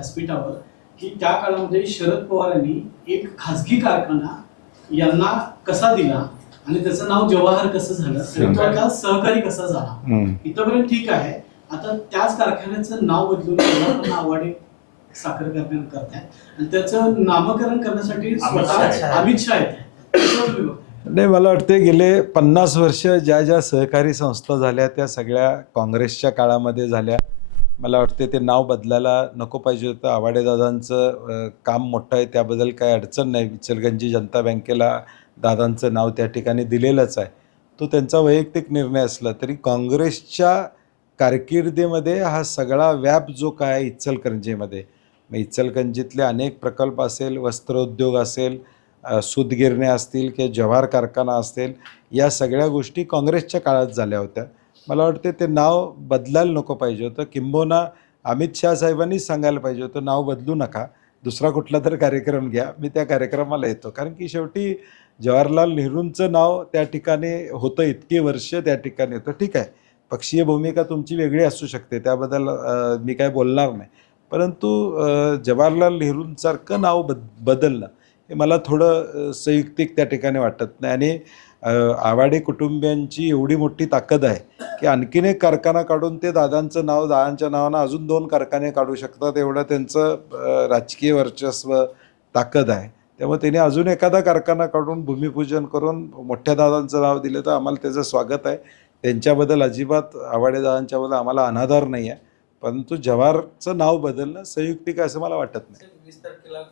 व्यासपीठावर की त्या काळामध्ये शरद पवारांनी एक खासगी कारखाना यांना कसा दिला आणि त्याचं नाव जवाहर कसं झालं आणि तो आता सहकारी कसा झाला इथपर्यंत ठीक आहे. आता त्याच कारखान्याचं नाव बदलून आवाडे साखर कारखाना करतायत आणि त्याचं नामकरण करण्यासाठी स्वतः अमित शाह आहेत. नाही, मला वाटते गेले 50 वर्ष ज्या ज्या सहकारी संस्था झाल्या त्या सगळ्या काँग्रेसच्या काळामध्ये झाल्या. मला वाटते ते नाव बदलायला नको पाहिजे होतं. आवाडे दादांचं काम मोठं आहे, त्याबद्दल काही अडचण नाही. इचलकरंजी जनता बँकेला दादांचं नाव त्या ठिकाणी दिलेलंच आहे. तो त्यांचा वैयक्तिक निर्णय असला तरी काँग्रेसच्या कारकिर्दीमध्ये हा सगळा व्याप जो काय इचलकरंजीमध्ये, मग इचलकरंजीतले अनेक प्रकल्प असेल, वस्त्रोद्योग असेल, सूतगिरणे असतील किंवा जव्हार कारखाना असेल, या सगळ्या गोष्टी काँग्रेसच्या काळात झाल्या होत्या. मला वाटते ते नाव बदलायला नको पाहिजे होतं. किंबहुना अमित शाह साहेबांनीच सांगायला पाहिजे होतं नाव बदलू नका, दुसरा कुठला तर कार्यक्रम घ्या, मी त्या कार्यक्रमाला येतो. कारण की शेवटी जवाहरलाल नेहरूंचं नाव त्या ठिकाणी होतं, इतकी वर्ष त्या ठिकाणी होतं. ठीक आहे, पक्षीय भूमिका तुमची वेगळी असू शकते, त्याबद्दल मी काय बोलणार नाही. परंतु जवाहरलाल नेहरूंसारखं नाव बदलणं हे मला थोडं संयुक्तिक त्या ठिकाणी वाटत नाही. आणि आवाडे कुटुंबियांची एवढी मोठी ताकद आहे की आणखीन एक कारखाना काढून ते दादांचं नाव, दादांच्या नावानं अजून 2 कारखाने काढू शकतात, एवढं त्यांचं राजकीय वर्चस्व, ताकद आहे. त्यामुळे त्यांनी अजून एखादा कारखाना काढून भूमिपूजन करून मोठ्या दादांचं नाव दिलं तर आम्हाला त्याचं स्वागत आहे. त्यांच्याबद्दल अजिबात, आवाडे दादांच्याबद्दल आम्हाला अनादर नाही आहे. परंतु जवाहरचं नाव बदलणं संयुक्तिक असं मला वाटत नाही. 20 तारखेला